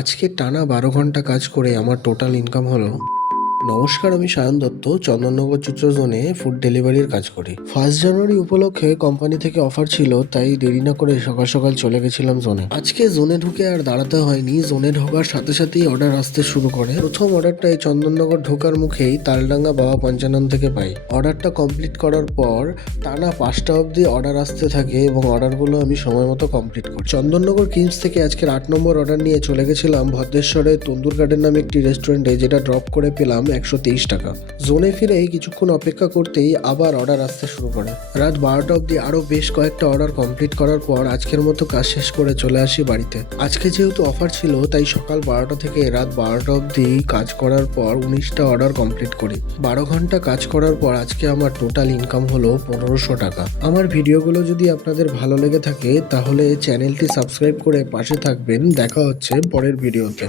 আজকে টানা ১২ ঘন্টা কাজ করে আমার টোটাল ইনকাম হলো। নমস্কার, আমি সায়ন দত্ত, চন্দননগর চিত্র জোনে ফুড ডেলিভারির কাজ করি। 1 জানুয়ারি উপলক্ষে কোম্পানি থেকে অফার ছিল, তাই দেরি না করে সকাল সকাল চলে গেছিলাম জোনে। আজকে জোনে ঢুকে আর দাঁড়াতে হয়নি, জোনে ঢোকার সাথে সাথেই অর্ডার আসতে শুরু করে। প্রথম অর্ডারটাই চন্দননগর ঢোকার মুখেই তালডাঙ্গা বাবা পঞ্চানন থেকে পাই। অর্ডারটা কমপ্লিট করার পর টানা 5টা অবধি অর্ডার আসতে থাকে এবং অর্ডারগুলো আমি সময় মতো কমপ্লিট করি। চন্দননগর কিংস থেকে আজকের 8 নম্বর অর্ডার নিয়ে চলে গেছিলাম ভদ্রেশ্বরের তন্দুর গার্ডেন নামে একটি রেস্টুরেন্টে, যেটা ড্রপ করে পেলাম 123 টাকা। জোনে ফিরেই কিছুক্ষণ অপেক্ষা করতেই আবার অর্ডার আসতে শুরু করে। রাত 12টা অবধি আরও বেশ কয়েকটা অর্ডার কমপ্লিট করার পর আজকের মতো কাজ শেষ করে চলে আসি বাড়িতে। আজকে যেহেতু অফার ছিল, তাই সকাল 12টা থেকে রাত 12টা অবধি কাজ করার পর 19টা অর্ডার কমপ্লিট করি। 12 ঘন্টা কাজ করার পর আজকে আমার টোটাল ইনকাম হলো 1500 টাকা। আমার ভিডিওগুলো যদি আপনাদের ভালো লেগে থাকে তাহলে চ্যানেলটি সাবস্ক্রাইব করে পাশে থাকবেন। দেখা হচ্ছে পরের ভিডিওতে।